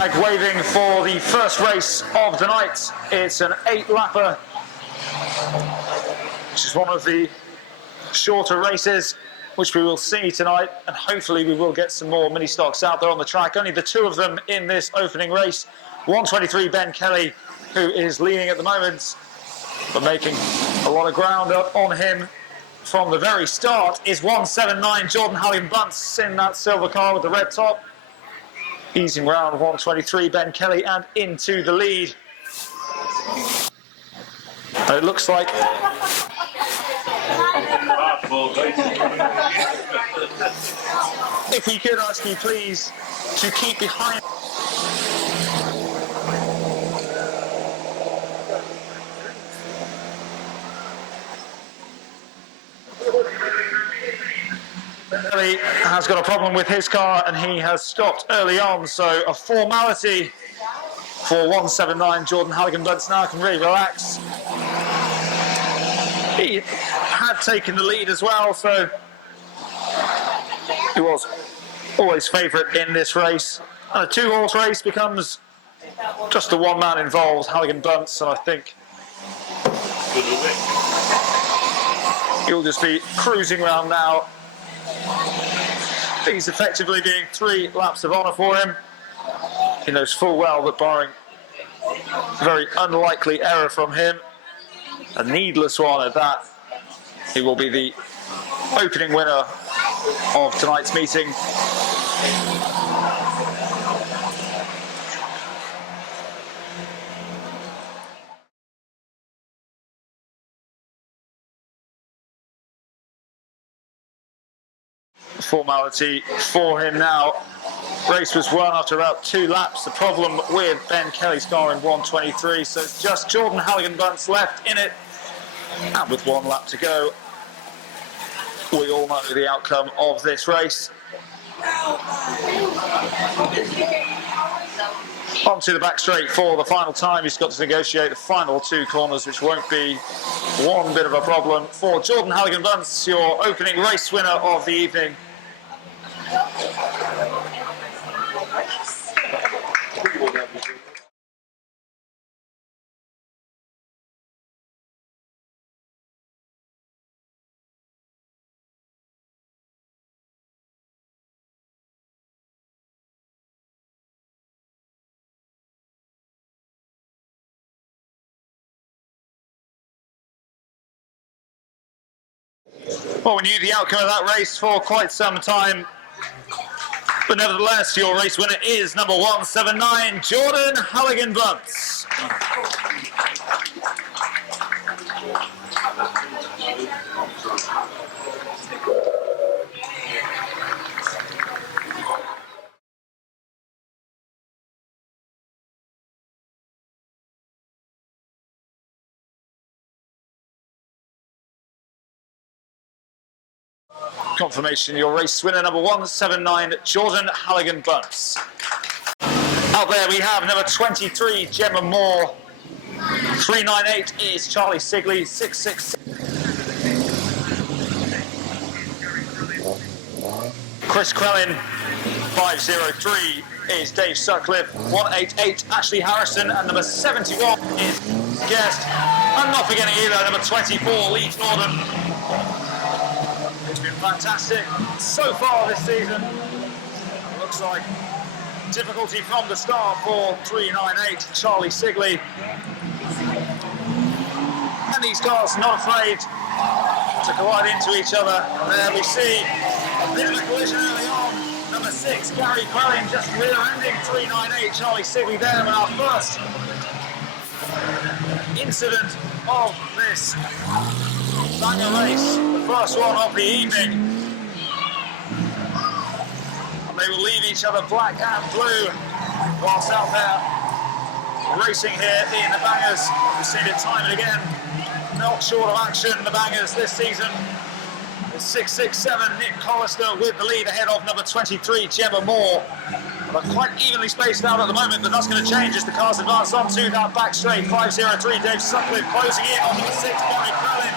Flag waving for the first race of the night. It's an 8-lapper, which is one of the shorter races which we will see tonight, and hopefully we will get some more mini stocks out there on the track. Only the two of them in this opening race. 123 Ben Kelly, who is leading at the moment, but making a lot of ground up on him from the very start is 179 Jordan Halligan-Bunce in that silver car with the red top. Easing round 123 Ben Kelly and into the lead. And it looks like if we could ask you please to keep behind. Kelly has got a problem with his car and he has stopped early on, so a formality for 179 Jordan Halligan-Bunce now can really relax. He had taken the lead as well, so he was always favourite in this race. And a two-horse race becomes just the one man involved, Halligan-Bunce, and I think he'll just be cruising around now. He's effectively being 3 laps of honour for him. He knows full well that barring a very unlikely error from him, a needless one at that, he will be the opening winner of tonight's meeting. Formality for him now. Race was won after about 2 laps. The problem with Ben Kelly's car in 123, so it's just Jordan Halligan-Bunce left in it, and with 1 lap to go, we all know the outcome of this race. Onto the back straight for the final time. He's got to negotiate the final 2 corners, which won't be one bit of a problem for Jordan Halligan-Bunce, your opening race winner of the evening. Well, we knew the outcome of that race for quite some time, but nevertheless, your race winner is number 179, Jordan Halligan-Bunce. Confirmation, your race winner, number 179, Jordan Halligan-Bunce. Out there we have number 23, Gemma Moore. 398 is Charlie Sigley. 666. Chris Crellin. 503 is Dave Sutcliffe. 188, Ashley Harrison. And number 71 is Guest. I'm not forgetting either, number 24, Lee Jordan. It's been fantastic so far this season. Looks like difficulty from the start for 398 Charlie Sigley. And these cars not afraid to collide into each other. There we see a bit of a collision early on. Number 6, Gary Crellin, just rear-ending 398 Charlie Sigley there. And our first incident of this banger race, the first one of the evening. And they will leave each other black and blue whilst out there racing here in the bangers. We've seen it time and again, not short of action, the bangers this season. 667 Nick Collister with the lead ahead of number 23 Gemma Moore. But quite evenly spaced out at the moment, but that's going to change as the cars advance onto that back straight. 503 Dave Sutcliffe closing in on number 6 Gary Crellin.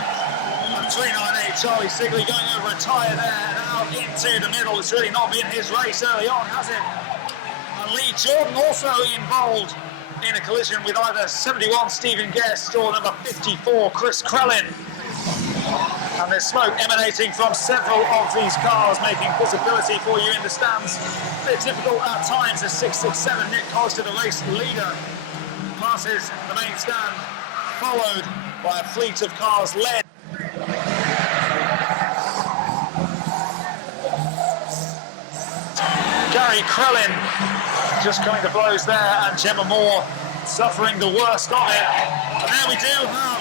398 Charlie Sigley going over a tyre there and out into the middle. It's really not been his race early on, has it? And Lee Jordan also involved in a collision with either 71 Stephen Guest or number 54 Chris Crellin. And there's smoke emanating from several of these cars, making visibility for you in the stands a bit difficult at times as 667 Nick Collister, the race leader, passes the main stand, followed by a fleet of cars led. Gary Crellin just coming to blows there, and Gemma Moore suffering the worst of it. And there we do have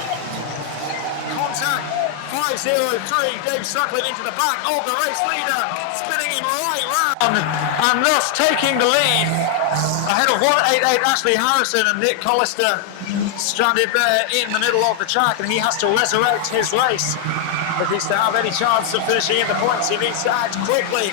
contact. 503, Dave Sutcliffe into the back of the race leader, spinning him right round, and thus taking the lead ahead of 188 Ashley Harrison, and Nick Collister stranded there in the middle of the track, and he has to resurrect his race. If he's to have any chance of finishing in the points, he needs to act quickly.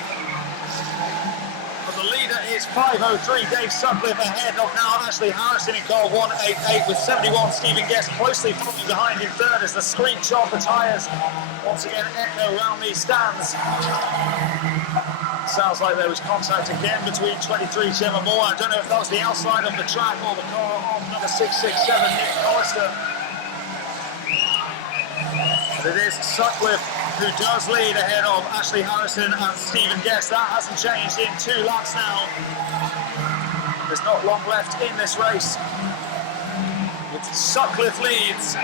The leader is 503, Dave Sutcliffe, ahead of now Ashley Harrison in car 188 with 71 Stephen Guest closely following behind in third as the screech of the tyres once again echo around these stands. Sounds like there was contact again between 23 Gemma Moore. I don't know if that was the outside of the track or the car of number 667 Nick Collister. But it is Sutcliffe who does lead ahead of Ashley Harrison and Stephen Guest. That hasn't changed in 2 laps now. There's not long left in this race. Sutcliffe leads.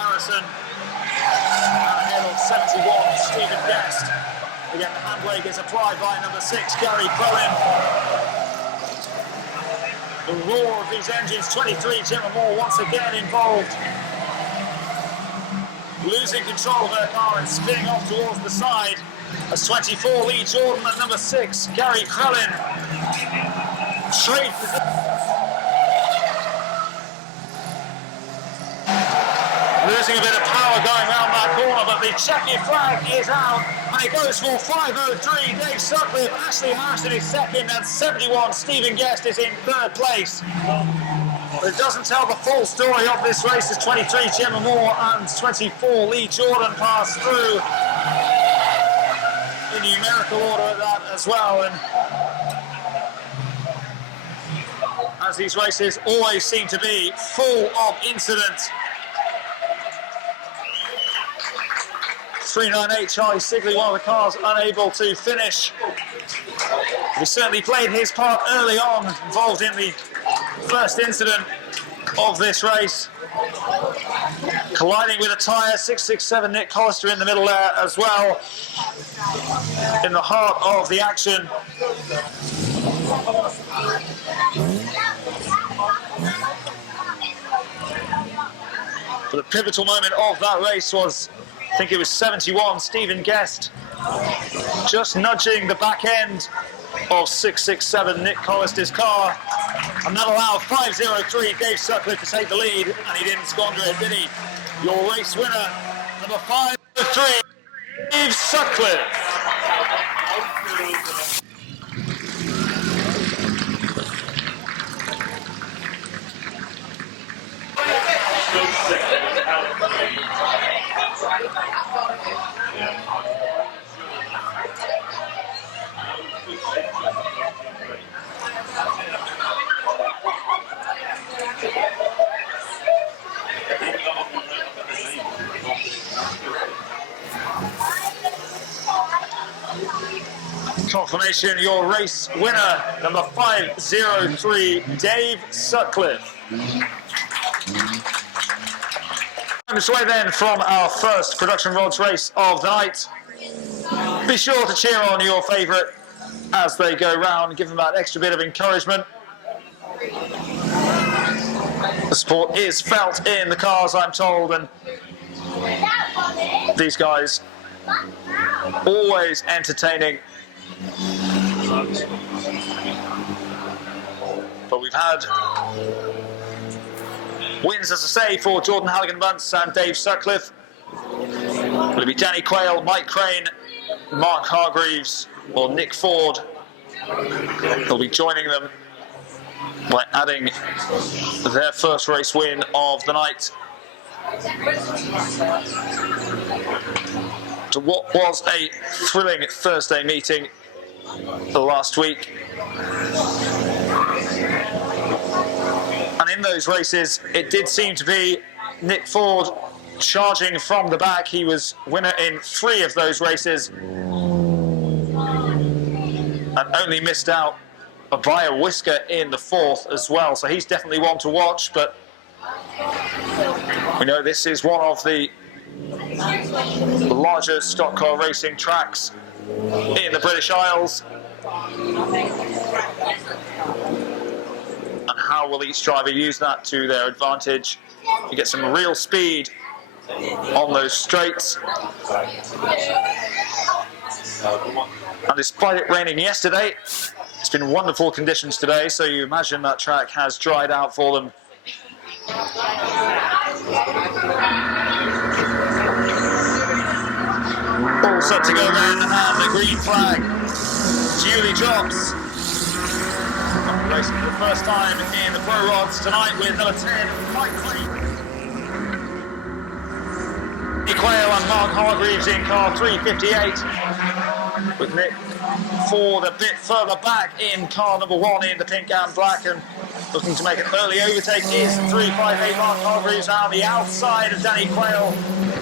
Harrison ahead of 71 Stephen Guest. Again, the hand brake is applied by number 6 Gary Crellin. The roar of these engines, 23 Gemma Moore once again involved, losing control of her car and spinning off towards the side as 24 Lee Jordan and number 6 Gary Crellin trade losing a bit of power going around that corner, but the checkered flag is out and it goes for 503 Dave Sutcliffe. Ashley Harrison is second and 71 Stephen Guest is in third place. But it doesn't tell the full story of this race as 23 Gemma Moore and 24 Lee Jordan pass through in numerical order at that as well. And as these races always seem to be, full of incident. 398 Charlie Sigley, one of the cars, unable to finish. He certainly played his part early on, involved in the first incident of this race. Colliding with a tyre, 667 Nick Collister in the middle there as well, in the heart of the action. But the pivotal moment of that race was, I think it was 71 Stephen Guest just nudging the back end of 667 Nick Collister's car, and that allowed 503 Dave Sutcliffe to take the lead, and he didn't squander it, did he? Your race winner, number 503, Dave Sutcliffe. Confirmation, your race winner, number 503, Dave Sutcliffe. On its way then from our first production rods race of the night. Be sure to cheer on your favourite as they go round, give them that extra bit of encouragement. The support is felt in the cars, I'm told, and these guys always entertaining. But we've had wins, as I say, for Jordan Halligan-Bunce and Dave Sutcliffe. Will it be Danny Quayle, Mike Craine, Mark Hargreaves or Nick Ford? They'll be joining them by adding their first race win of the night to what was a thrilling Thursday meeting last week. And in those races, it did seem to be Nick Ford charging from the back. He was winner in 3 of those races and only missed out by a whisker in the 4th as well. So he's definitely one to watch, but we know this is one of the larger stock car racing tracks in the British Isles. And how will each driver use that to their advantage? You get some real speed on those straights. And despite it raining yesterday, it's been wonderful conditions today, so you imagine that track has dried out for them. All set to go then, and the green flag duly drops. Racing for the first time in the Pro Rods tonight with number 10, Mike Craine. Quayle and Mark Hargreaves in car 358, with Nick Ford a bit further back in car number 1 in the pink and black, and looking to make an early overtake is 358 Mark Hargreaves on the outside of Danny Quayle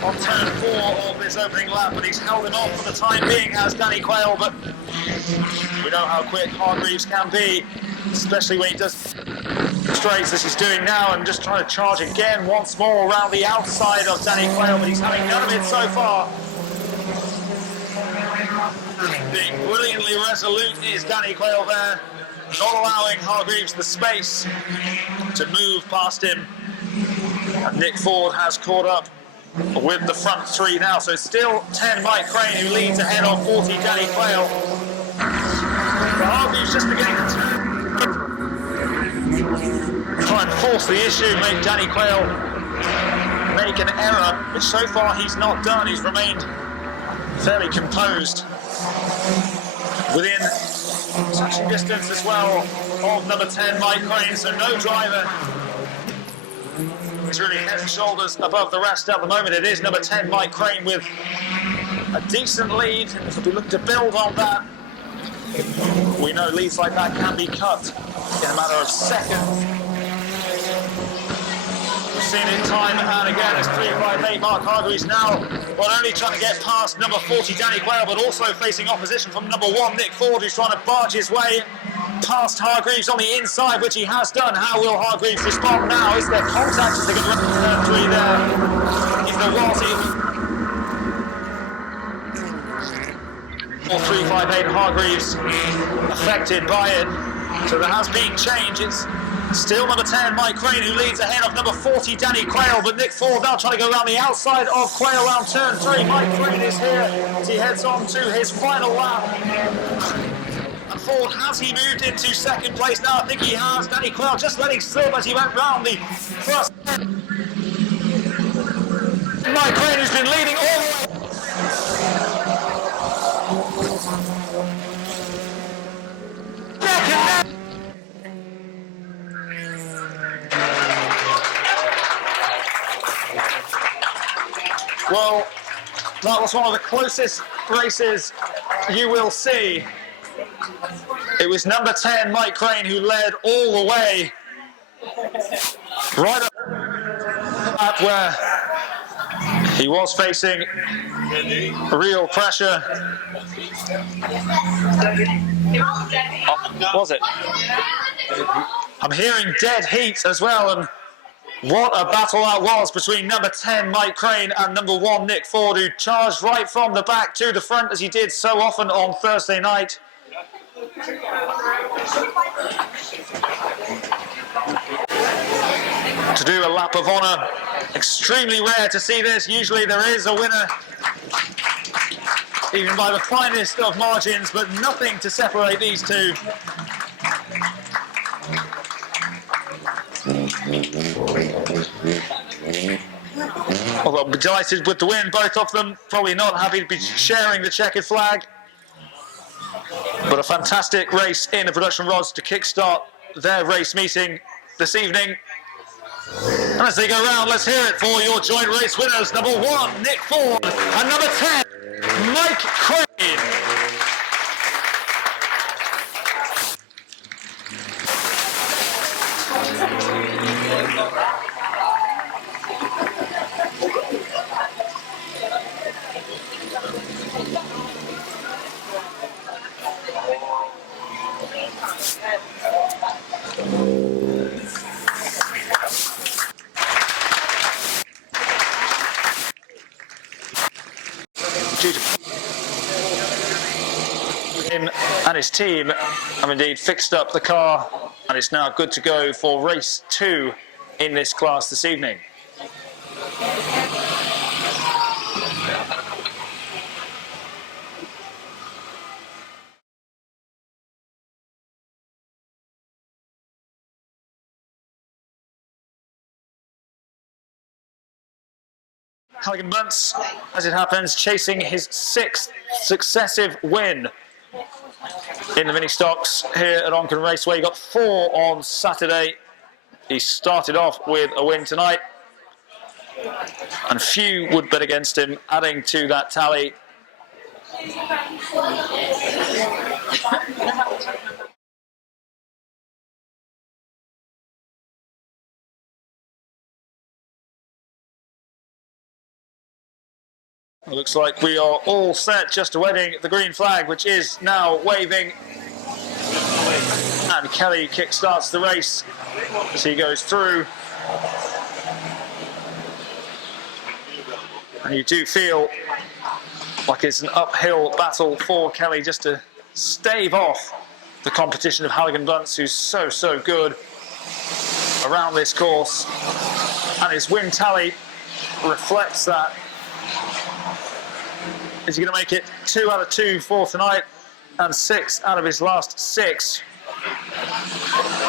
on turn 4 of this opening lap, but he's held him off for the time being as Danny Quayle, but we know how quick Hargreaves can be, especially when he does straights as he's doing now, and just trying to charge again once more around the outside of Danny Quayle, but he's having none of it so far. Being brilliantly resolute is Danny Quayle there, not allowing Hargreaves the space to move past him. And Nick Ford has caught up with the front 3 now, so it's still 10 Mike Craine who leads ahead of 40 Danny Quayle. But Hargreaves just beginning to try and force the issue, make Danny Quayle make an error, which so far he's not done. He's remained fairly composed within touching distance as well of number 10 Mike Craine, so no driver is really head and shoulders above the rest at the moment. It is number 10 Mike Craine with a decent lead, and if we look to build on that, we know leads like that can be cut in a matter of seconds. We've seen it time and again as 358 Mark Hargreaves now not only trying to get past number 40 Danny Quayle, but also facing opposition from number 1 Nick Ford, who's trying to barge his way past Hargreaves on the inside, which he has done. How will Hargreaves respond now? Is there contact as they get to turn 3 there? If there was, or 358 Hargreaves affected by it. So there has been change. It's still number 10 Mike Craine who leads ahead of number 40 Danny Quayle, but Nick Ford now trying to go around the outside of Quayle around turn 3. Mike Craine is here as he heads on to his final lap. And Ford, has he moved into second place now? I think he has. Danny Quayle just letting slip as he went round the first. Mike Craine, who's been leading all the way. Well, that was one of the closest races you will see. It was number 10 Mike Craine who led all the way right up where he was facing real pressure. Was it? I'm hearing dead heat as well, and what a battle that was between number 10 Mike Craine and number 1 Nick Ford, who charged right from the back to the front as he did so often on Thursday night. To do a lap of honour, extremely rare to see this. Usually there is a winner, even by the finest of margins, but nothing to separate these two. Although I'm delighted with the win, both of them probably not happy to be sharing the checkered flag. But a fantastic race in the production rods to kickstart their race meeting this evening. And as they go round, let's hear it for your joint race winners. Number 1, Nick Ford, and number 10, Mike Craine. Him and his team have indeed fixed up the car, and it's now good to go for race 2 in this class this evening. Halligan Bunce, as it happens, chasing his 6th successive win in the mini stocks here at Onchan Raceway. He got 4 on Saturday. He started off with a win tonight, and few would bet against him, adding to that tally. It looks like we are all set, just awaiting the green flag, which is now waving. And Kelly kick-starts the race as he goes through. And you do feel like it's an uphill battle for Kelly just to stave off the competition of Halligan Bunce, who's so good around this course. And his win tally reflects that. Is he going to make it 2 out of 2 for tonight and 6 out of his last 6?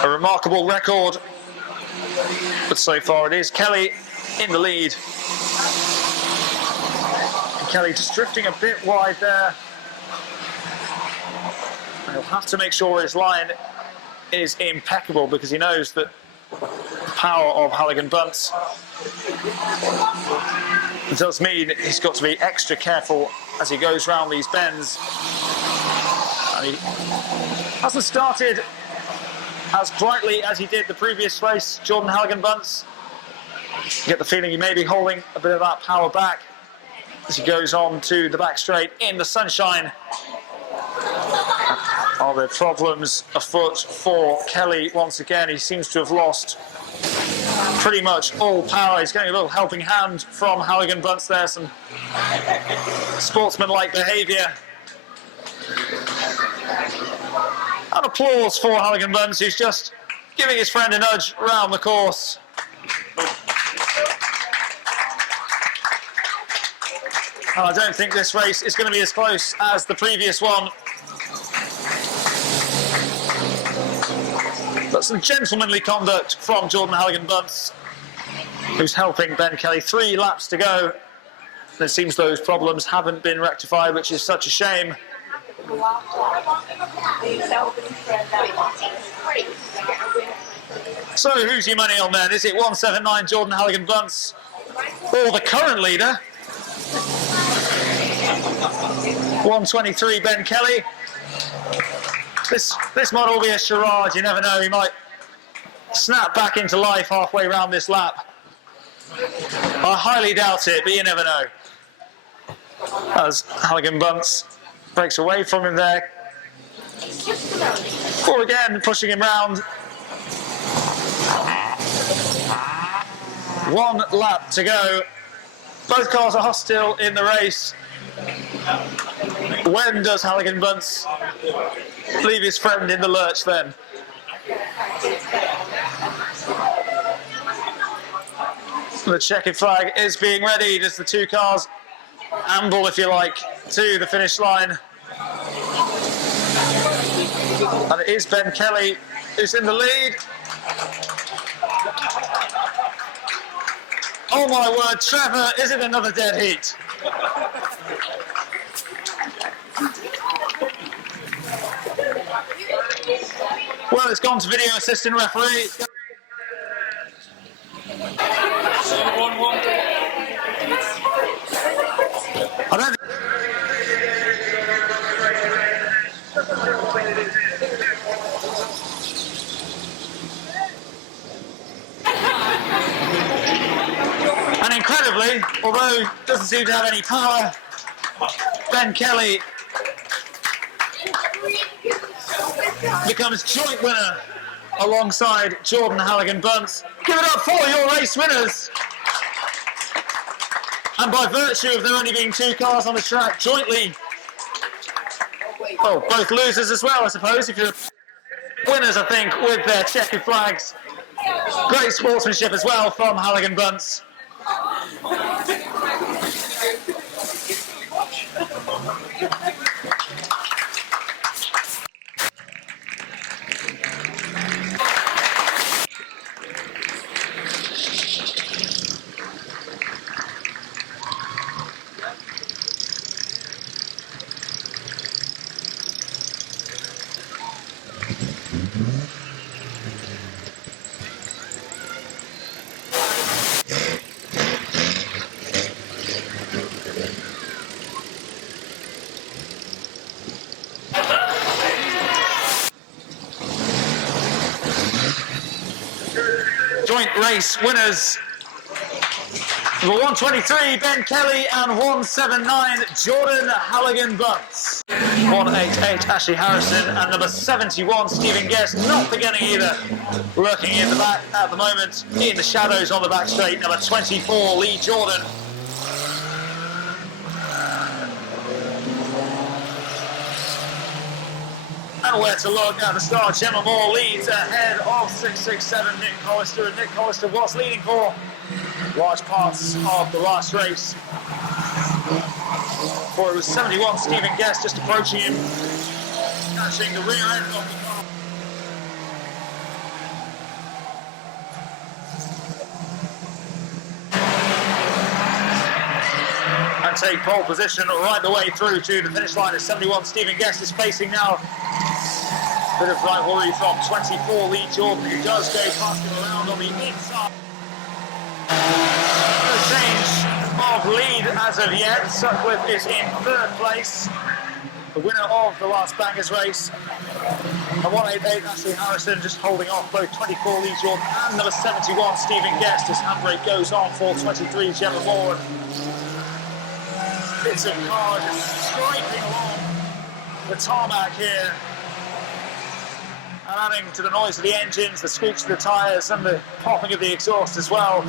A remarkable record, but so far it is Kelly in the lead. And Kelly just drifting a bit wide there. And he'll have to make sure his line is impeccable, because he knows that the power of Halligan Bunce does mean he's got to be extra careful as he goes round these bends. And he hasn't started as brightly as he did the previous race, Jordan Halligan Bunce. You get the feeling he may be holding a bit of that power back as he goes on to the back straight in the sunshine. Are there problems afoot for Kelly once again? He seems to have lost pretty much all power. He's getting a little helping hand from Halligan Bunce there, some sportsmanlike behaviour. And applause for Halligan Bunce, who's just giving his friend a nudge around the course. And I don't think this race is going to be as close as the previous one. But some gentlemanly conduct from Jordan Halligan Bunce, who's helping Ben Kelly. 3 laps to go. And it seems those problems haven't been rectified, which is such a shame. So who's your money on then? Is it 179 Jordan Halligan Bunce or the current leader, 123 Ben Kelly? This might all be a charade, you never know. He might snap back into life halfway around this lap. I highly doubt it, but you never know. As Halligan Bunce breaks away from him there. Or again, pushing him round. 1 lap to go. Both cars are still in the race. When does Halligan Bunce leave his friend in the lurch then? The checkered flag is being readied as the 2 cars amble, if you like, to the finish line. And it is Ben Kelly who's in the lead. Oh my word, Trevor, is it another dead heat? Well, it's gone to video assistant referee. I don't think... And incredibly, although he doesn't seem to have any power, Ben Kelly becomes joint winner alongside Jordan Halligan Bunce. Give it up for your race winners. And by virtue of there only being 2 cars on the track, jointly Well, both losers as well, I suppose, if you're winners, I think, with their checkered flags. Great sportsmanship as well from Halligan Bunce. Joint race winners, number 123 Ben Kelly and 179 Jordan Halligan Bunce. 188 Ashley Harrison and number 71 Stephen Guest, not forgetting either, lurking in the back at the moment in the shadows on the back straight, number 24 Lee Jordan. And where to look at the start, Gemma Moore leads ahead of 667 Nick Collister, and Nick Collister was leading for large parts of the last race. For it was 71 Stephen Guest just approaching him, catching the rear end of the car. And take pole position right the way through to the finish line as 71 Stephen Guest is facing now. Bit of rivalry from 24 Lee Jordan, who does go past him around on the inside. No change of lead as of yet. Sutcliffe is in third place, the winner of the last Bangers race. And 188 Ashley Harrison just holding off both 24 Lee Jordan and number 71 Stephen Guest as handbrake goes on for 23 Gemma Moore. Bits of car just scraping along the tarmac here, and adding to the noise of the engines, the squeaks of the tyres and the popping of the exhaust as well.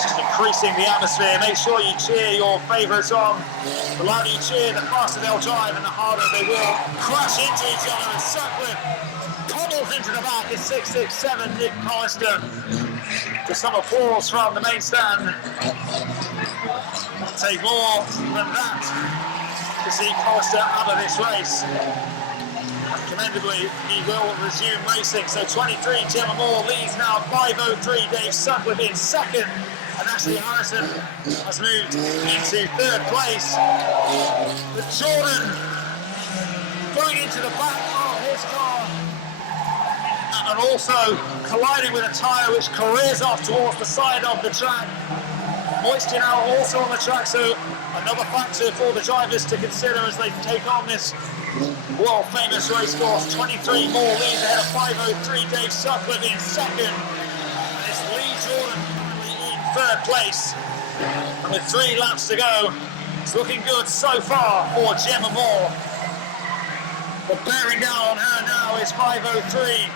Just increasing the atmosphere. Make sure you cheer your favourites on. The louder you cheer, the faster they'll drive and the harder they will crash into each other. And Sutcliffe pummels into the back at 667 Nick Collister. To some applause from the main stand. Take more than that to see Collister out of this race. Commendably, he will resume racing. So 23 Gemma Moore leads now, 5:03 Dave Sutcliffe in second, and Ashley Harrison has moved into third place. With Jordan going into the back of his car and also colliding with a tyre which careers off towards the side of the track. Moisture now also on the track, so another factor for the drivers to consider as they take on this world famous race course. 23 more leads ahead of 5:03 Dave Sutcliffe in second, and it's Lee Jordan currently in third place, and with 3 laps to go it's looking good so far for Gemma Moore, but bearing down on her now is 5:03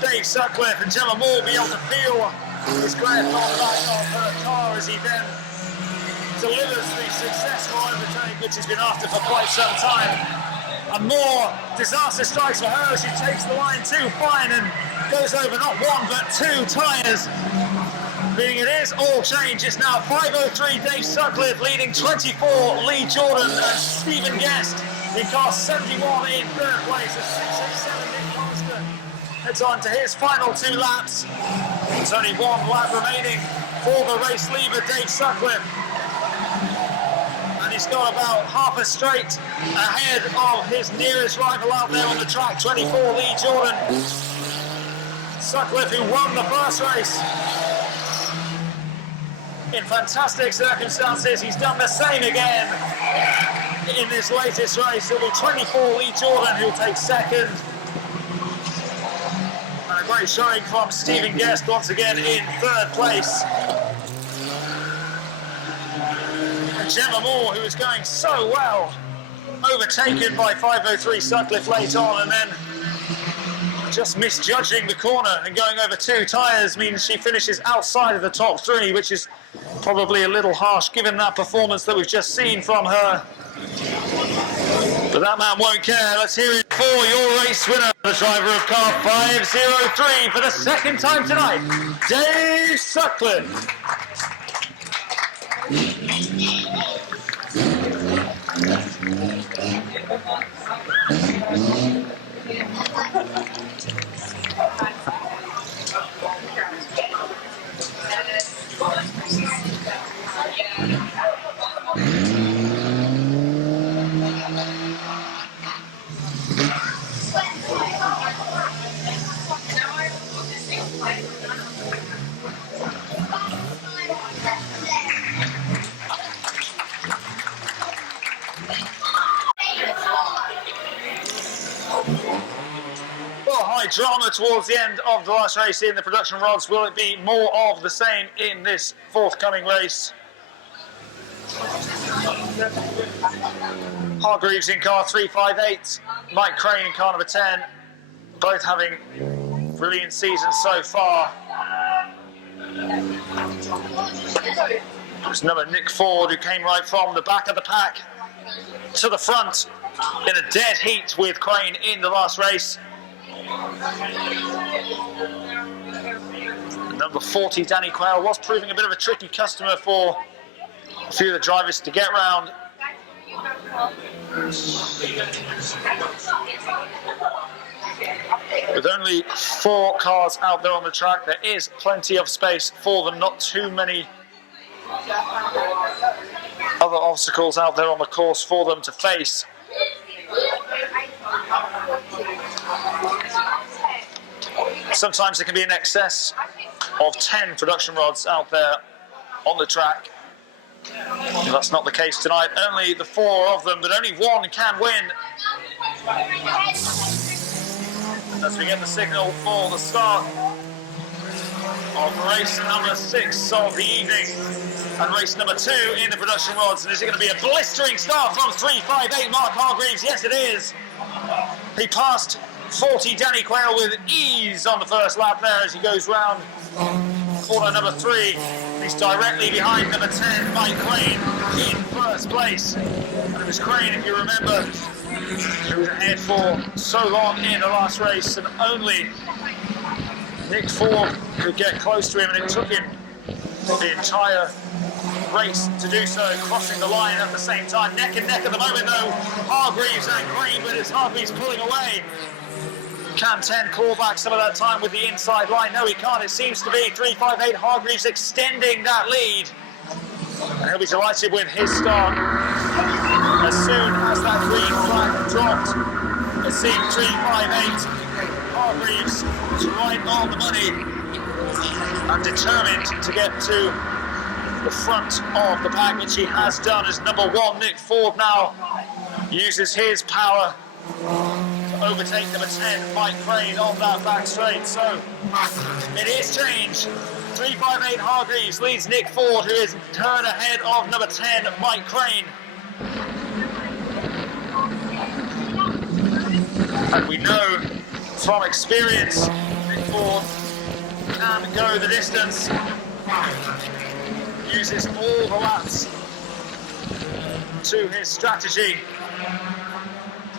Dave Sutcliffe, and Gemma Moore will be able to feel his grip on the back of her car as he then delivers the successful overtake which he's been after for quite some time. And more disaster strikes for her as she takes the line too fine and goes over not one but 2 tyres. Being it is all change, it's now 5:03 Dave Sutcliffe leading 24 Lee Jordan and Stephen Guest in car 71 in third place as 667 Nick Collister heads on to his final 2 laps. There's only 1 lap remaining for the race leader Dave Sutcliffe. He's got about half a straight ahead of his nearest rival out there on the track, 24 Lee Jordan. Sutcliffe, who won the first race in fantastic circumstances, he's done the same again in this latest race. It'll be 24 Lee Jordan who'll take second. And a great showing from Stephen Guest once again in third place. Gemma Moore, who was going so well, overtaken by 5:03 Sutcliffe late on, and then just misjudging the corner and going over 2 tyres means she finishes outside of the top 3, which is probably a little harsh given that performance that we've just seen from her But that man won't care. Let's hear it for your race winner, the driver of car 503 for the second time tonight, Dave Sutcliffe. High drama towards the end of the last race in the production rods. Will it be more of the same in this forthcoming race? Hargreaves in car 358, Mike Craine in car number 10, both having brilliant seasons so far. There's number Nick Ford, who came right from the back of the pack to the front in a dead heat with Craine in the last race. Number 40, Danny Quayle, was proving a bit of a tricky customer for a few of the drivers to get round. With only 4 cars out there on the track, there is plenty of space for them, not too many other obstacles out there on the course for them to face. Sometimes there can be in excess of 10 production rods out there on the track. That's not the case tonight. Only the 4 of them, but only 1 can win. As we get the signal for the start of race number 6 of the evening, and race number 2 in the production rods. And is it going to be a blistering start from 358 Mark Hargreaves? Yes, it is. He passed 40 Danny Quayle with ease on the first lap there as he goes round corner number 3. He's directly behind number 10, Mike Craine, in first place. And it was Craine, if you remember, who was ahead for so long in the last race, and only Nick Ford could get close to him, and it took him the entire race to do so, crossing the line at the same time. Neck and neck at the moment though, Hargreaves and Craine, but it's Hargreaves pulling away. Can 10 claw back some of that time with the inside line? No, he can't. It seems to be 358 Hargreaves extending that lead. And he'll be delighted with his start. As soon as that green flag dropped, it seemed 358 Hargreaves was right on the money and determined to get to the front of the pack, which he has done, as number 1 Nick Ford now uses his power to overtake number 10 Mike Craine on that back straight. So it is changed. 358 Hargreaves leads Nick Ford, who is turned ahead of number 10 Mike Craine. And we know from experience Nick Ford can go the distance, uses all the laps to his strategy,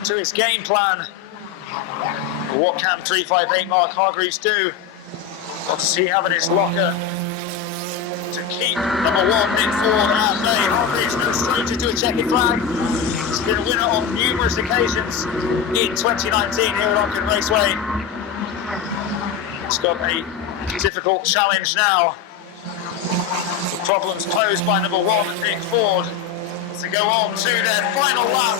to his game plan. But what can 358 Mark Hargreaves do? What does he have in his locker to keep number 1 Nick Ford at bay? Hargreaves no stranger to a checkered flag. He's been a winner on numerous occasions in 2019 here at Onchan Raceway. He's got a difficult challenge now. The problems posed by number 1 Nick Ford to go on to their final lap.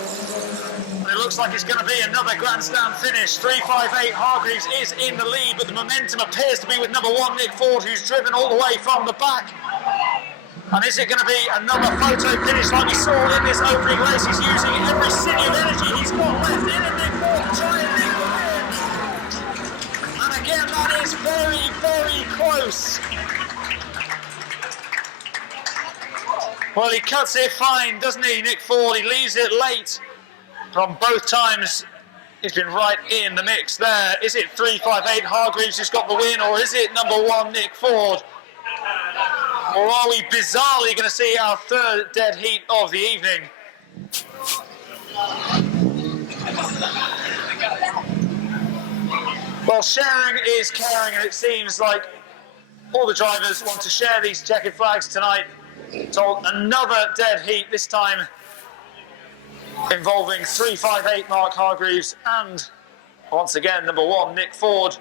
It looks like it's going to be another grandstand finish. 358 Hargreaves is in the lead, but the momentum appears to be with number 1 Nick Ford, who's driven all the way from the back. And is it going to be another photo finish like we saw in this opening race? He's using every sinew of energy he's got left in it, Nick Ford, to try and make the win. And again, that is very, very close. Well, he cuts it fine, doesn't he, Nick Ford? He leaves it late. From both times, he's been right in the mix there. Is it 358 Hargreaves who's got the win, or is it number 1 Nick Ford? Or are we bizarrely going to see our third dead heat of the evening? Well, sharing is caring, and it seems like all the drivers want to share these checkered flags tonight. So another dead heat, this time involving 358 Mark Hargreaves and, once again, number 1 Nick Ford.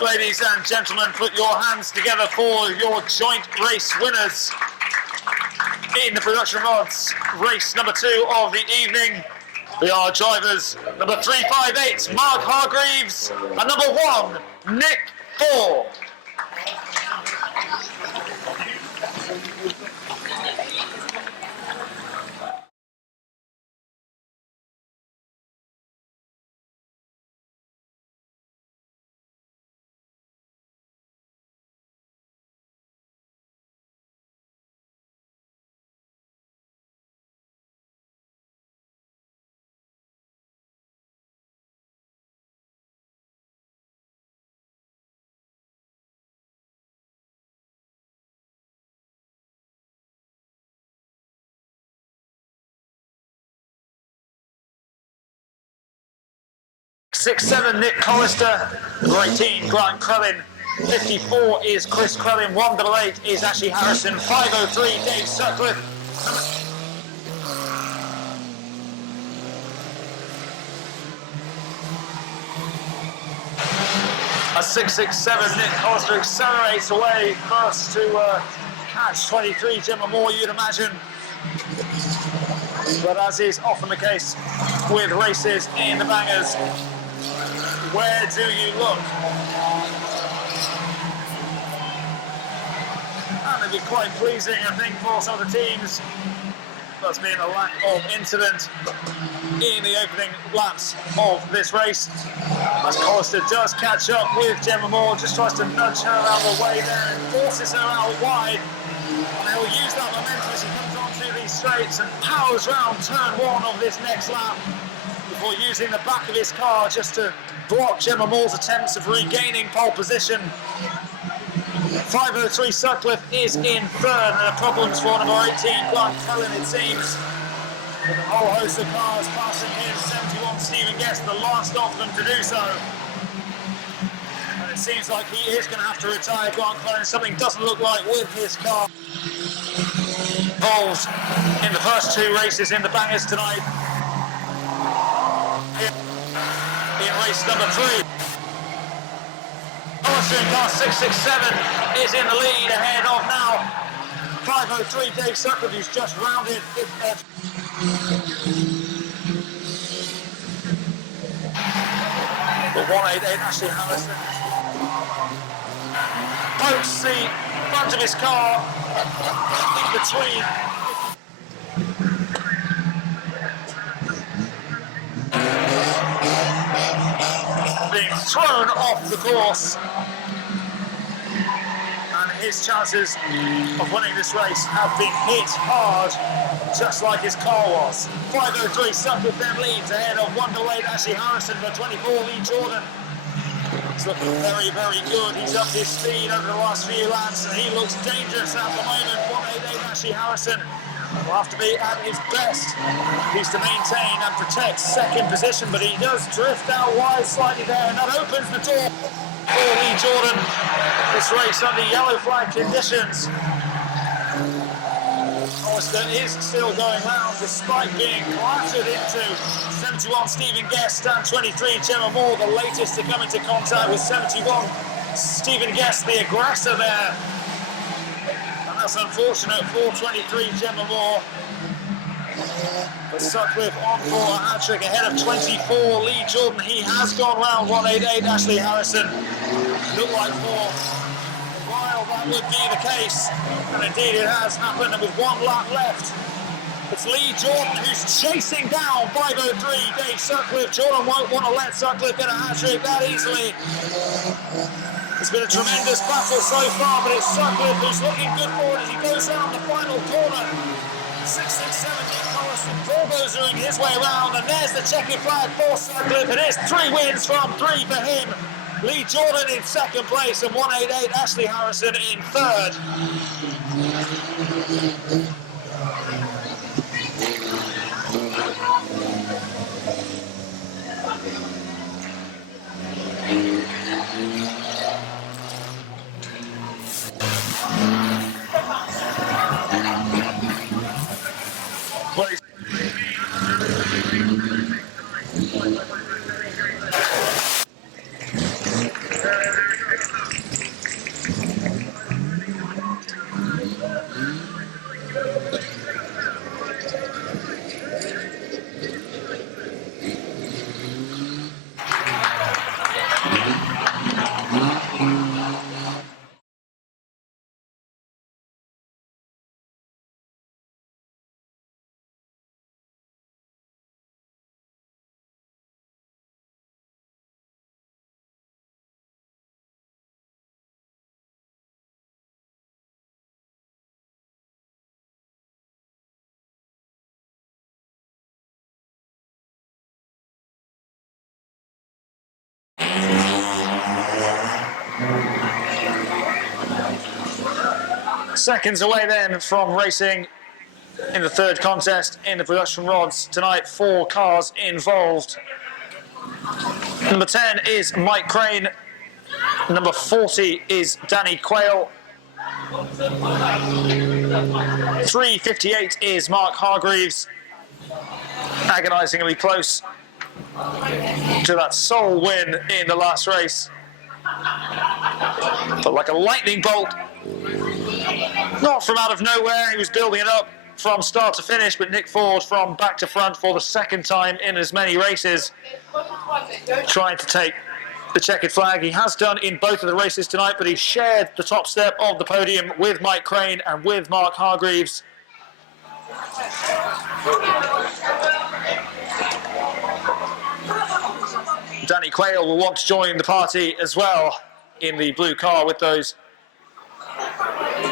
Ladies and gentlemen, put your hands together for your joint race winners in the production rods race number 2 of the evening. We are drivers number 358 Mark Hargreaves and number 1 Nick Ford. Six, 7 Nick Collister, number 18 Grant Crellin, 54 is Chris Crellin, 188 is Ashley Harrison, 503 Dave Sutcliffe. A 667 Nick Collister accelerates away first to catch 23 Gemma Moore, you'd imagine. But as is often the case with races in the bangers, where do you look? And it'd be quite pleasing, I think, for some of the teams. There's been a lack of incident in the opening laps of this race. As Collister does catch up with Gemma Moore, just tries to nudge her out of the way there and forces her out wide. And he'll use that momentum as he comes onto these straights and powers round turn 1 of this next lap before using the back of his car just to block Gemma Moore's attempts of regaining pole position. 503 Sutcliffe is in third, and the problems for number 18 Grant Crellin, it seems. With a whole host of cars passing him, 71 Stephen Guest, the last of them to do so. And it seems like he is going to have to retire Grant Crellin. Something doesn't look right with his car. Involved in the first 2 races in the bangers tonight. In race number 3. Collister in car 667 is in the lead ahead of now 503 Dave Sutcliffe, who's just rounded it. But 188 Ashley Harrison pokes the front of his car in between. Being thrown off the course, and his chances of winning this race have been hit hard, just like his car was. 503 Sutcliffe then leads ahead of 108 Ashley Harrison for 24 Lee Jordan. He's looking very, very good. He's upped his speed over the last few laps, and he looks dangerous at the moment. 188 Ashley Harrison will have to be at his best. He's to maintain and protect second position, but he does drift out wide slightly there, and that opens the door for Lee Jordan. This race under yellow flag conditions. Collister is still going round despite being clattered into 71 Stephen Guest and 23 Gemma Moore, the latest to come into contact with 71 Stephen Guest, the aggressor there. That's unfortunate for 23 Gemma Moore. But Sutcliffe on for a hat-trick ahead of 24 Lee Jordan. He has gone round 188 Ashley Harrison. Looked like for a while that would be the case. And indeed it has happened, and with 1 lap left. It's Lee Jordan who's chasing down 503 Dave Sutcliffe. Jordan won't want to let Sutcliffe get a hat-trick that easily. It's been a tremendous battle so far, but it's Sutcliffe who's looking good for it as he goes down the final corner. 667 Nick Collister bulldozering his way around, and there's the checkered flag for Sutcliffe. It is 3 wins from 3 for him. Lee Jordan in second place and 188 Ashley Harrison in third. Seconds away then from racing in the third contest in the production rods tonight. 4 cars involved. Number 10 is Mike Craine. Number 40 is Danny Quayle. 358 is Mark Hargreaves. Agonisingly close to that sole win in the last race. But like a lightning bolt, not from out of nowhere, he was building it up from start to finish, but Nick Ford from back to front for the second time in as many races, trying to take the checkered flag. He has done in both of the races tonight, but he shared the top step of the podium with Mike Craine and with Mark Hargreaves. Danny Quayle will want to join the party as well in the blue car with those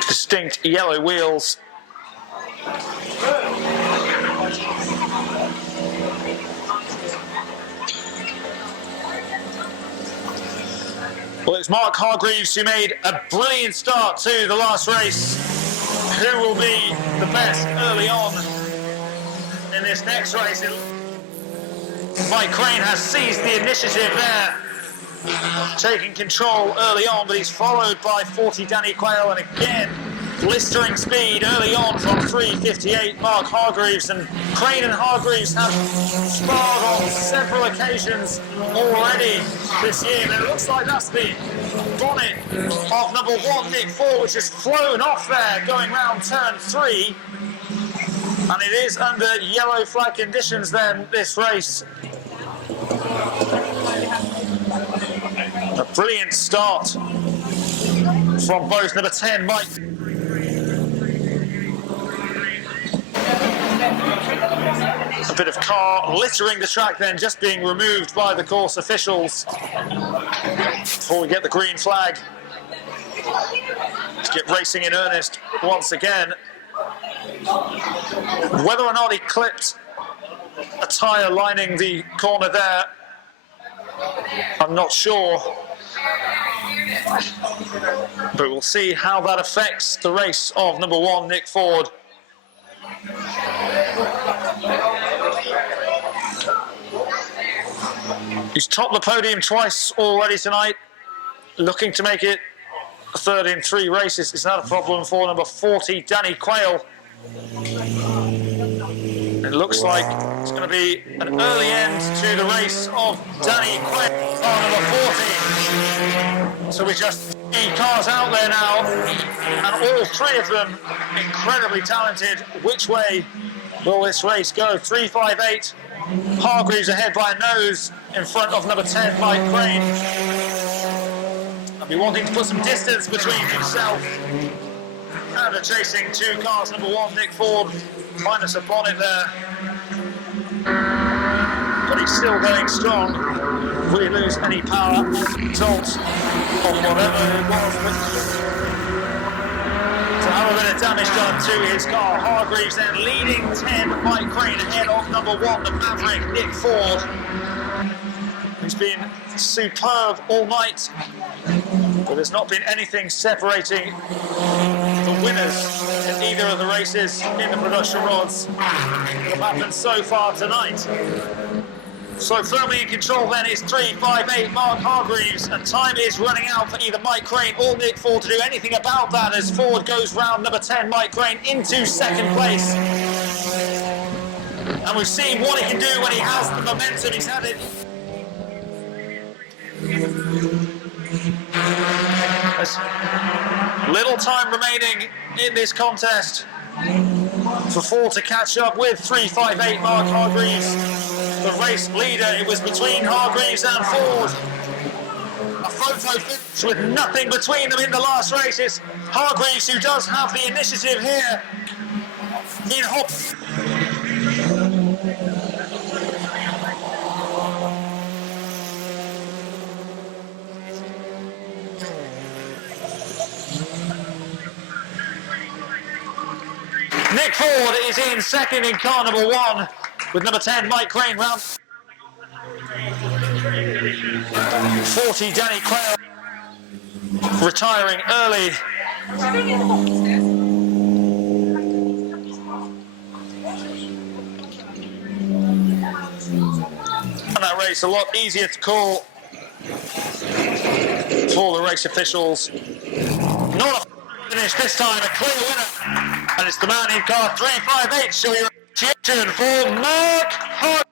distinct yellow wheels. Well, it's Mark Hargreaves who made a brilliant start to the last race. Who will be the best early on in this next race? Mike Craine has seized the initiative there, taking control early on, but he's followed by 40 Danny Quayle, and again blistering speed early on from 358 Mark Hargreaves. And Craine and Hargreaves have sparred on several occasions already this year, and it looks like that's the bonnet of number 1 Nick Ford, which has flown off there going round turn 3, and it is under yellow flag conditions then this race. A brilliant start from both. Number 10 Mike. A bit of car littering the track then, just being removed by the course officials before we get the green flag to get racing in earnest once again. Whether or not he clipped a tyre lining the corner there, I'm not sure, but we'll see how that affects the race of number 1 Nick Ford. He's topped the podium twice already tonight, looking to make it a third in 3 races. It's not a problem for number 40 Danny Quayle. It looks like it's going to be an early end to the race of Danny Quayle, car number 40. So we just see cars out there now, and all 3 of them incredibly talented. Which way will this race go? 358, Hargreaves ahead by a nose in front of number 10 Mike Craine. I'll be wanting to put some distance between himself and the chasing 2 cars. Number 1 Nick Ford, minus a bonnet there, but he's still going strong. Will he lose any power? Result of whatever it was, but to Now a bit of damage done to his car. Hargreaves then leading 10, Mike Craine ahead of number 1, the Maverick, Nick Ford. He's been superb all night, but there's not been anything separating the winners in either of the races in the production rods that have happened so far tonight. So firmly in control then is 358 Mark Hargreaves, and time is running out for either Mike Craine or Nick Ford to do anything about that as Ford goes round number 10, Mike Craine, into second place. And we've seen what he can do when he has the momentum. He's had it. There's little time remaining in this contest for Ford to catch up with 358 Mark Hargreaves, the race leader. It was between Hargreaves and Ford. A photo finish with nothing between them in the last race. It's Hargreaves who does have the initiative here in Hop. Nick Ford is in second in car number 1 with number 10 Mike Craine round 40. Danny Quayle retiring early. And that race a lot easier to call for the race officials. Not a finish this time, a clear winner. And it's the man in car 358. Show your appreciation for Mark Hargreaves.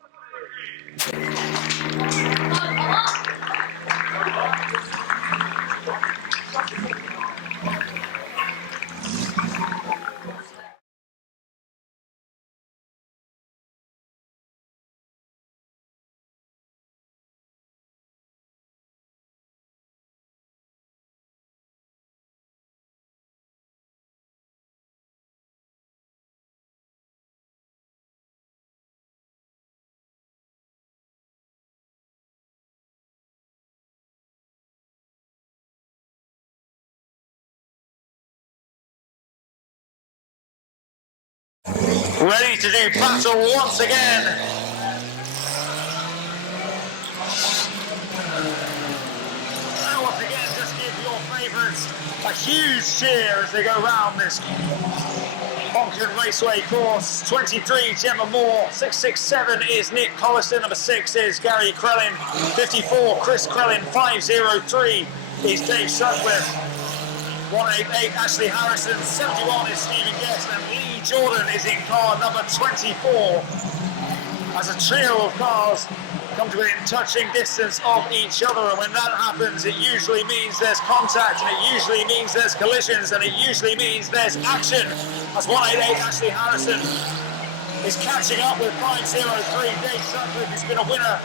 Ready to do battle once again. Now once again, just give your favourites a huge cheer as they go round this Onchan Raceway course. 23, Gemma Moore. 667 is Nick Collister. Number 6 is Gary Crellin. 54, Chris Crellin. 503 is Dave Sutcliffe. 188, Ashley Harrison. 71 is Stephen Guest, and Lee Jordan is in car number 24. As a trio of cars come to within touching distance of each other, and when that happens, it usually means there's contact, and it usually means there's collisions, and it usually means there's action. As 188, Ashley Harrison is catching up with 503. Dave Sutcliffe has been a winner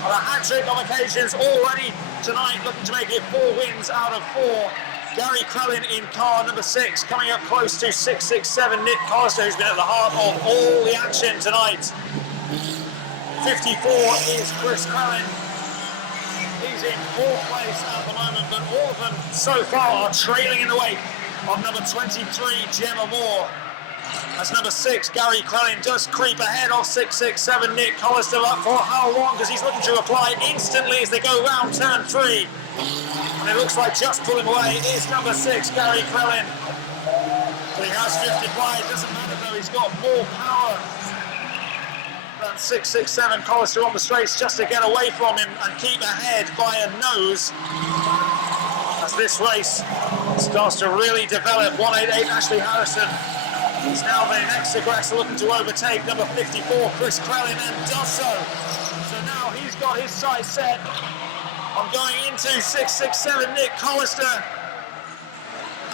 on a hat-trick of occasions already tonight, looking to make it 4 wins out of 4. Gary Crellin in car number 6, coming up close to 667. Nick Collister, who's been at the heart of all the action tonight. 54 is Chris Crellin. He's in 4th place at the moment, but all of them so far are trailing in the wake of number 23, Gemma Moore. As number 6, Gary Crellin does creep ahead of 667. Nick Collister up for how long? Because he's looking to reply instantly as they go round turn 3. And it looks like just pulling away is number 6, Gary Crellin. But he has 55. It doesn't matter though, he's got more power than 667 Collister on the straights just to get away from him and keep ahead by a nose. As this race starts to really develop, 188 Ashley Harrison is now the next aggressor looking to overtake number 54 Chris Crellin, and does so. So now he's got his sights set on going into 667 Nick Collister,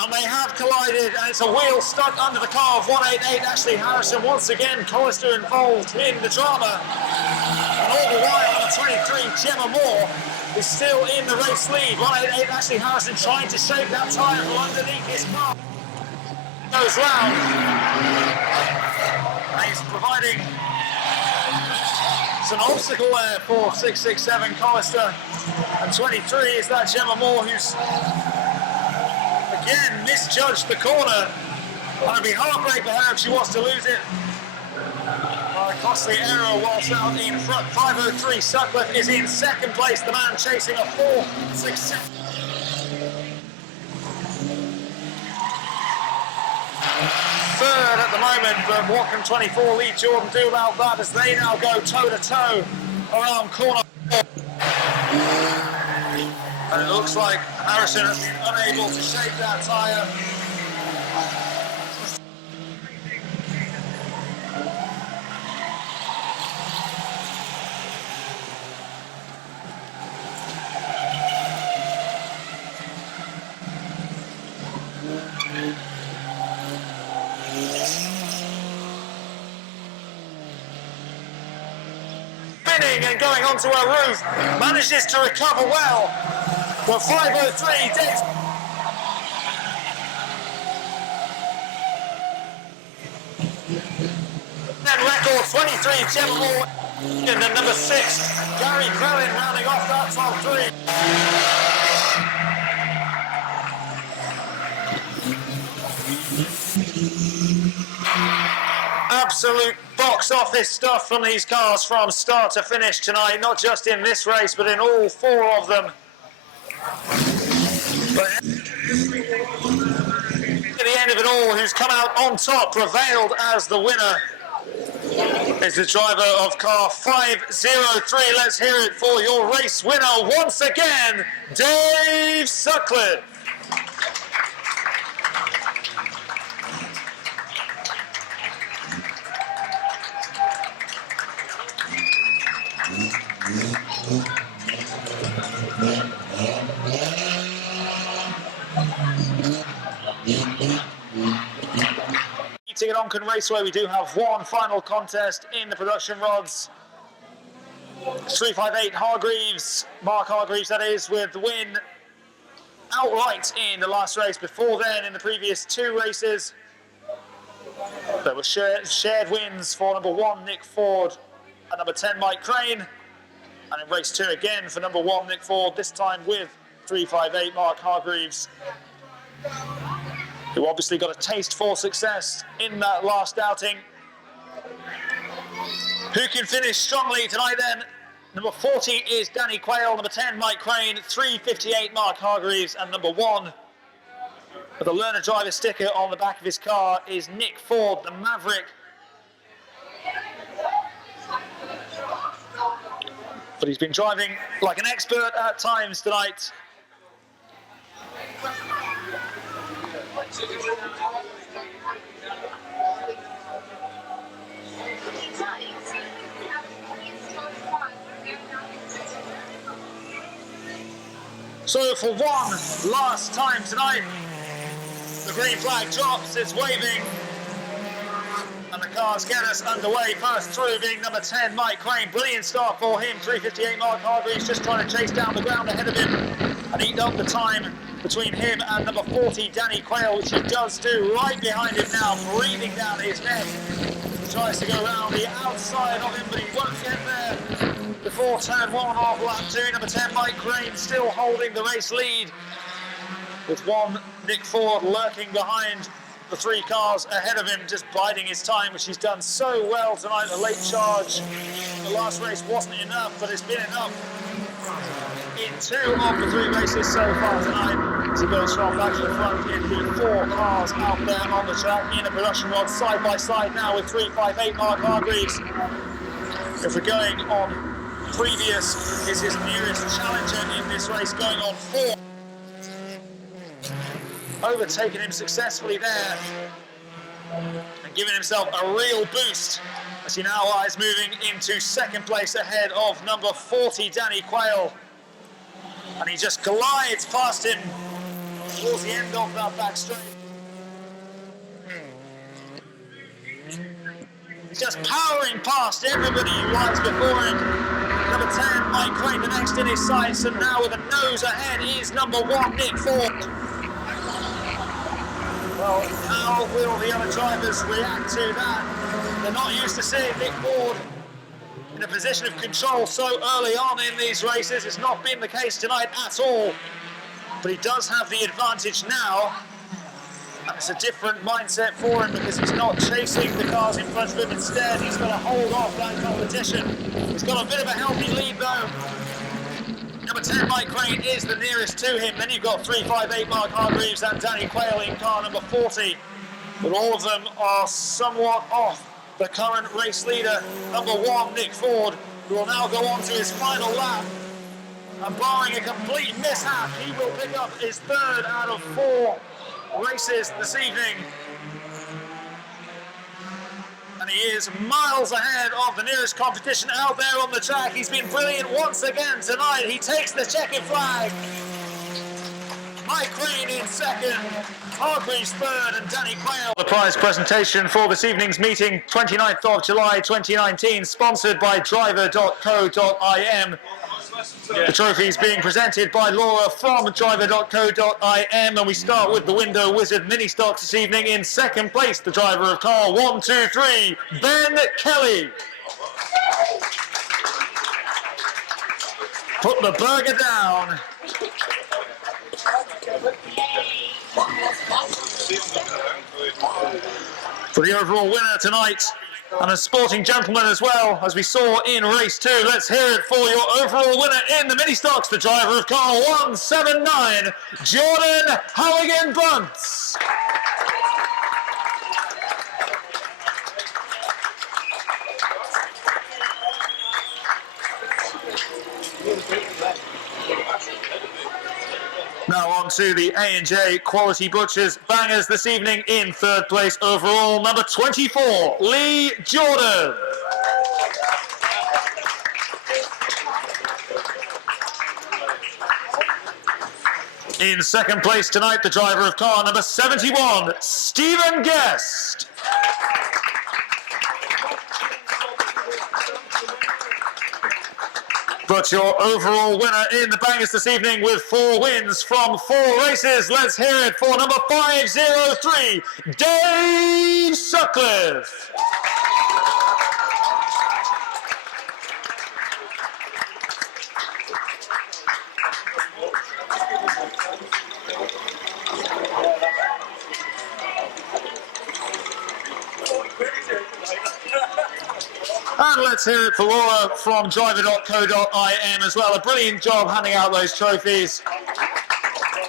and they have collided, and it's a wheel stuck under the car of 188 Ashley Harrison. Once again, Collister involved in the drama, and all the while number 23 Gemma Moore is still in the race lead. 188 Ashley Harrison trying to shake that tyre from underneath his car. Goes round, and he's providing some obstacle there for 667 Collister, and 23 is that Gemma Moore, who's again misjudged the corner And it'd be heartbreak for her if she was to lose it. A costly error whilst out in front. 503 Sutcliffe is in second place, the man chasing a fourth success. Third at the moment, but what can 24 Lee Jordan do about that as they now go toe-to-toe around corner 4. And it looks like Harrison has been unable to shake that tyre. And going onto her roof, manages to recover well. But 503 Dave. Then record 23 Gemma Moore. And then number 6, Gary Crellin rounding off that top 3. Absolute box office stuff from these cars from start to finish tonight, not just in this race, but in all 4 of them. But at the end of it all, who's come out on top, prevailed as the winner, is the driver of car 503. Let's hear it for your race winner once again, Dave Sutcliffe. At Onchan Raceway, we do have one final contest in the production rods. 358 Hargreaves, Mark Hargreaves that is, with the win outright in the last race. Before then, in the previous 2 races, there were shared wins for number 1 Nick Ford and number 10 Mike Craine. And in race 2 again for number 1 Nick Ford, this time with 358 Mark Hargreaves, who obviously got a taste for success in that last outing. Who can finish strongly tonight then? Number 40 is Danny Quayle, number 10 Mike Craine, 358 Mark Hargreaves, and number 1 with a learner driver sticker on the back of his car is Nick Ford, the Maverick. But he's been driving like an expert at times tonight. So for one last time tonight, the green flag drops, it's waving, and the cars get us underway. First through being number 10, Mike Craine. Brilliant start for him. 358 Mark Hargreaves just trying to chase down the ground ahead of him and eat up the time between him and number 40, Danny Quayle, which he does do. Right behind him now, breathing down his neck. He tries to go around the outside of him, but he won't get there before turn 1 off lap 2. Number 10, Mike Craine, still holding the race lead, with 1 Nick Ford lurking behind the 3 cars ahead of him, just biding his time, which he's done so well tonight. A late charge the last race wasn't enough, but it's been enough in 2 of the 3 races so far tonight, as he goes from back to the front in the 4 cars out there on the track in a production rod side by side now with 358 Mark Hargreaves. If we're going on previous, is his nearest challenger in this race, going on 4. Overtaken him successfully there and giving himself a real boost as he now is moving into second place ahead of number 40, Danny Quayle. And he just glides past him towards the end of that back straight. He's just powering past everybody who lies before him. Number 10, Mike Craine, the next in his sights, and now with a nose ahead is number 1, Nick Ford. Well, how will the other drivers react to that? They're not used to seeing Nick Ford in a position of control so early on in these races. It's not been the case tonight at all, but he does have the advantage now. And it's a different mindset for him because he's not chasing the cars in front of him. Instead, he's going to hold off that competition. He's got a bit of a healthy lead though. Number 10, Mike Craine, is the nearest to him. Then you've got 358 Mark Hargreaves and Danny Quayle in car number 40. But all of them are somewhat off the current race leader, number 1, Nick Ford, who will now go on to his final lap. And barring a complete mishap, he will pick up his 3rd out of 4 races this evening. And he is miles ahead of the nearest competition out there on the track. He's been brilliant once again tonight. He takes the checkered flag. Mike Craine in 2nd, Hargreaves 3rd, and Danny Quayle. The prize presentation for this evening's meeting, 29th of July 2019, sponsored by driver.co.im. The trophy is being presented by Laura from driver.co.im, and we start with the Window Wizard Mini Stocks this evening. In 2nd place, the driver of car 123, Ben Kelly. Put the burger down. For the overall winner tonight, and a sporting gentleman as well, as we saw in race 2. Let's hear it for your overall winner in the mini stocks, the driver of car 179, Jordan Halligan-Bunce. Now on to the A&J Quality Butchers Bangers this evening. In 3rd place overall, number 24, Lee Jordan. In 2nd place tonight, the driver of car number 71, Stephen Guest. But your overall winner in the bangers this evening with 4 wins from 4 races. Let's hear it for number 503, Dave Sutcliffe. And let's hear it for Laura from driver.co.im as well. A brilliant job handing out those trophies.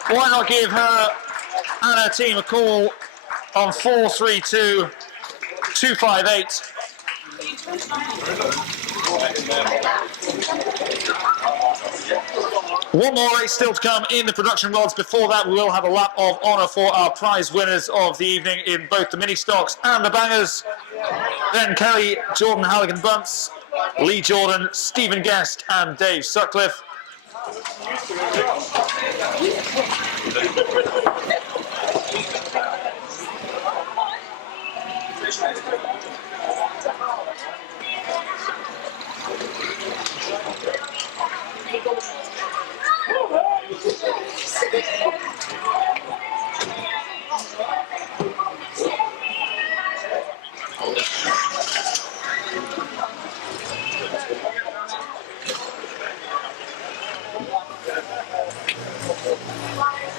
Why not give her and her team a call on 432 258. One more race still to come in the production rods. Before that, we will have a lap of honour for our prize winners of the evening in both the mini stocks and the bangers. Ben Kelly, Jordan Halligan-Bunce, Lee Jordan, Stephen Guest, and Dave Sutcliffe.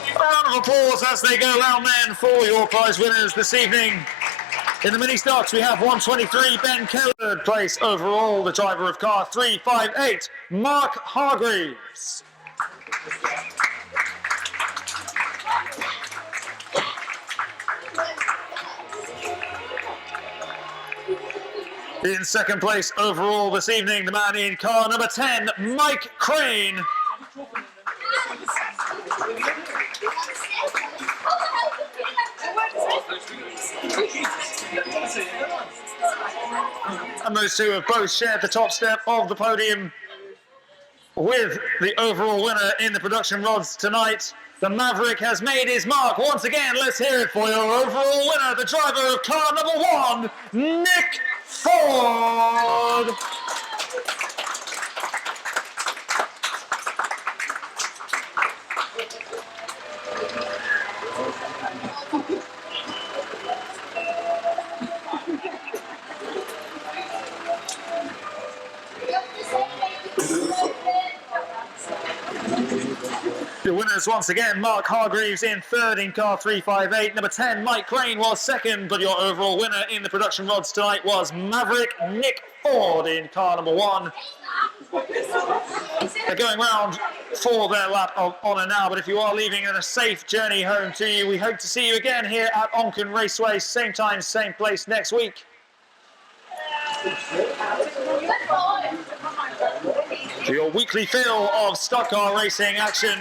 A round of applause as they go round then for your prize winners this evening. In the mini stocks, we have 123, Ben Kelly. 3rd place overall, the driver of car 358, Mark Hargreaves. In 2nd place overall this evening, the man in car number 10, Mike Craine. And those two have both shared the top step of the podium with the overall winner in the production rods tonight. The Maverick has made his mark once again. Let's hear it for your overall winner, the driver of car number 1, Nick Ford. The winner winners once again. Mark Hargreaves in third in car 358. Number 10, Mike Craine was second, but your overall winner in the production rods tonight was Maverick Nick Ford in car number 1. They're going round for their lap of honour now, but if you are leaving in a safe journey home to you, we hope to see you again here at Onchan Raceway, same time, same place next week. For your weekly fill of stock car racing action